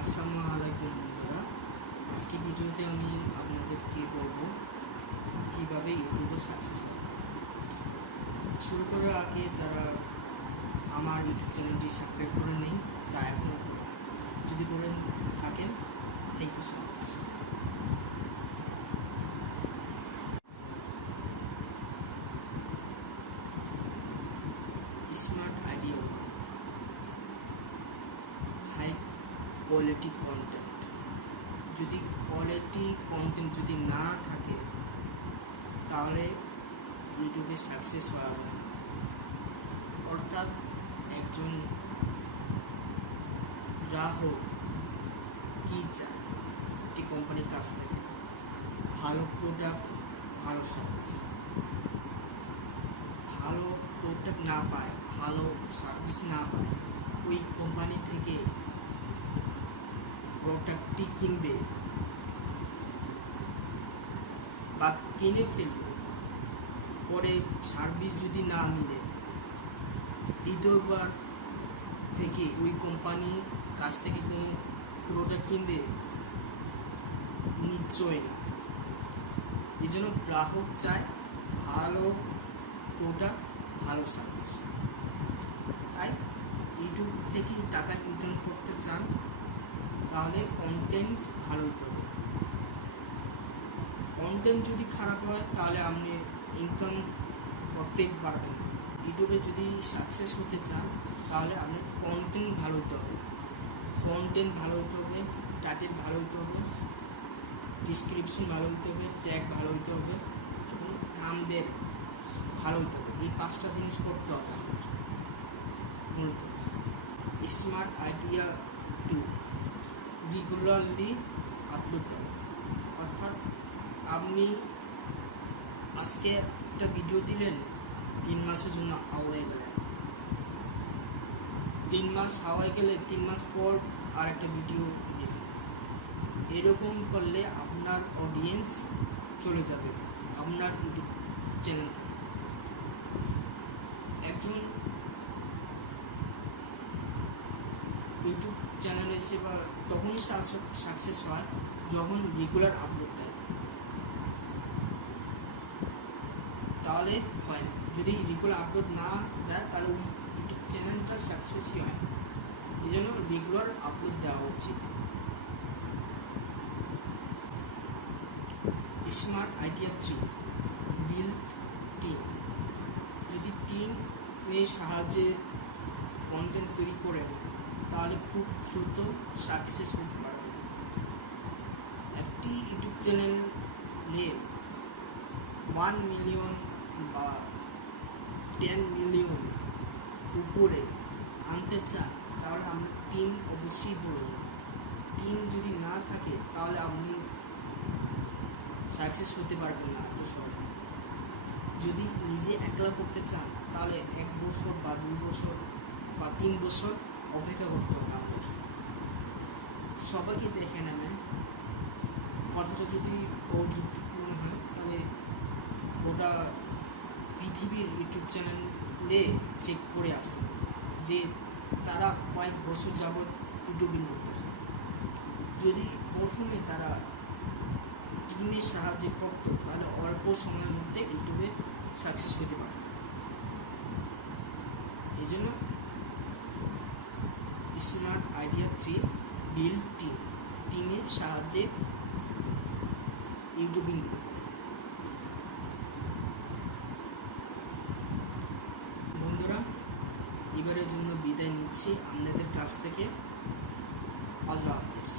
আসসালামু আলাইকুম বন্ধুরা। আজকে ভিডিওতে আমি আপনাদেরকে বলব কীভাবে ইউটিউবে সাকসেস হবে শুরু করার আগে যারা আমার ইউটিউব চ্যানেলটি সাবস্ক্রাইব করে নেই তা এখনও যদি করে থাকেন কোয়ালিটি কন্টেন্ট যদি কোয়ালিটি কন্টেন্ট যদি না থাকে, তাহলে ইউটিউবে সাকসেস হওয়া যায় না। অর্থাৎ একজন গ্রাহক কী চায়? একটি কোম্পানির কাছ থেকে। ভালো প্রোডাক্ট ভালো সার্ভিস ভালো প্রোডাক্ট না পায়, ভালো সার্ভিস না পায়, ওই কোম্পানি থেকে প্রোডাক্টটি কিনবে? বা কিনে ফেলবে। পরে সার্ভিস যদি না মিলে, দ্বিতীয়বার থেকে ওই কোম্পানি কাছ থেকে কোনো প্রোডাক্ট কিনবে? নিশ্চয় না। এই জন্য গ্রাহক চায় ভালো প্রোডাক্ট ভালো সার্ভিস তাই ইউটিউব থেকে টাকা ইনকাম করতে চান তাহলে কন্টেন্ট ভালো হতে হবে। কন্টেন্ট যদি খারাপ হয়, তাহলে আপনি ইনকাম করতেই পারবেন ইউটিউবে যদি সাকসেস হতে চান, তাহলে আপনি কন্টেন্ট ভালো হতে হবে। কন্টেন্ট ভালো হতে হবে টাইটেল ভালো হতে হবে ডিসক্রিপশন ভালো হতে হবে ট্যাগ ভালো হতে হবে, এবং থামবেল ভালো হতে হবে। এই পাঁচটা জিনিস করতে হবে মূলত smart idea two regularly upload দেওয়া অর্থাৎ আপনি আজকে একটা ভিডিও দিলেন, তিন মাসের জন্য হাওয়ায় গেলেন। তিন মাস হাওয়ায় গেলে তিন মাস পর আর একটা ভিডিও দিলেন। এরকম করলে আপনার অডিয়েন্স চলে যাবে, আপনার ইউটিউব চ্যানেল থেকে। একজন ইউটিউব চ্যানেল এসে বা তখনই সাকসেস হয়, যখন রেগুলার আপলোড দেয়। তাহলে হয় না। যদি রেগুলার আপলোড না দেয়, তাহলে ওই ইউটিউব চ্যানেলটা সাকসেসই হয় না। এই জন্য রেগুলার আপলোড দেওয়া উচিত। Smart idea three build team যদি টিমের সাহায্যে কন্টেন্ট তৈরি করেন তাহলে খুব দ্রুত সাকসেস হতে পারবে। একটি ইউটিউব চ্যানেলে ওয়ান মিলিয়ন বা টেন মিলিয়ন উপরে আনতে চান, তাহলে আপনার টিম অবশ্যই প্রয়োজন টিম যদি না থাকে, তাহলে আপনি সাকসেস হতে পারবেন না এত সহজে। যদি নিজে একলা করতে চান, তাহলে এক বছর বা দুই বছর বা তিন বছর অপেক্ষা করতে হবে আপনার সবাইকে দেখে নেবেন কথাটা যদি অযুক্তিপূর্ণ হয় তাহলে গোটা পৃথিবীর ইউটিউব চ্যানেলে চেক করে আসে যে তারা কয়েক বছর যাবৎ ইউটিউবিং করতেছে। যদি প্রথমে তারা টিমের সাহায্যে করতো, তাহলে অল্প সময়ের মধ্যে ইউটিউবে সাকসেস হতে পারত। এই জন্য smart idea three build team টিমের সাহায্যে ইউটিউবিং বন্ধুরা, এবারের জন্য বিদায় নিচ্ছি। আপনাদের কাছ থেকে আল্লাহ হাফিজ।